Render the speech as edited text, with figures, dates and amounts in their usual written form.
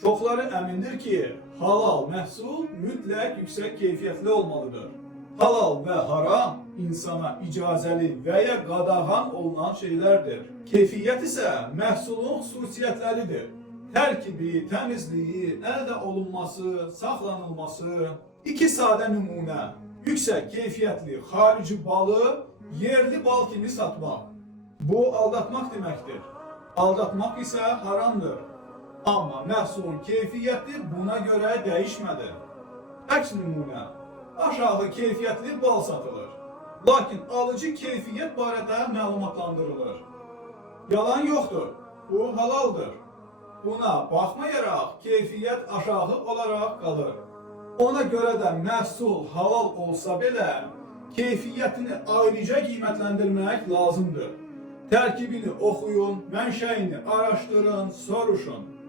Çoxları əmindir ki, halal məhsul mütləq yüksək keyfiyyətli olmalıdır. Halal və haram insana icazəli və ya qadağan olunan şeylərdir. Keyfiyyət isə məhsulun xüsusiyyətləridir. Tərkibi, təmizliyi, əldə olunması, saxlanılması. İki sadə nümunə. Yüksək keyfiyyətli xarici balı yerli bal kimi satmaq. Bu aldatmaq deməkdir. Aldatmaq isə haramdır. Amma məhsulun keyfiyyəti buna görə dəyişmədi. Əks nümunə. Aşağı keyfiyyətli bal satılır. Lakin alıcı keyfiyyət barədə məlumatlandırılır. Yalan yoxdur. Bu halaldır. Buna baxmayaraq keyfiyyət aşağı olaraq qalır. Ona görə də məhsul halal olsa belə keyfiyyətini ayrıca qiymətləndirmək lazımdır. Tərkibini oxuyun, mənşəyini araşdırın, soruşun.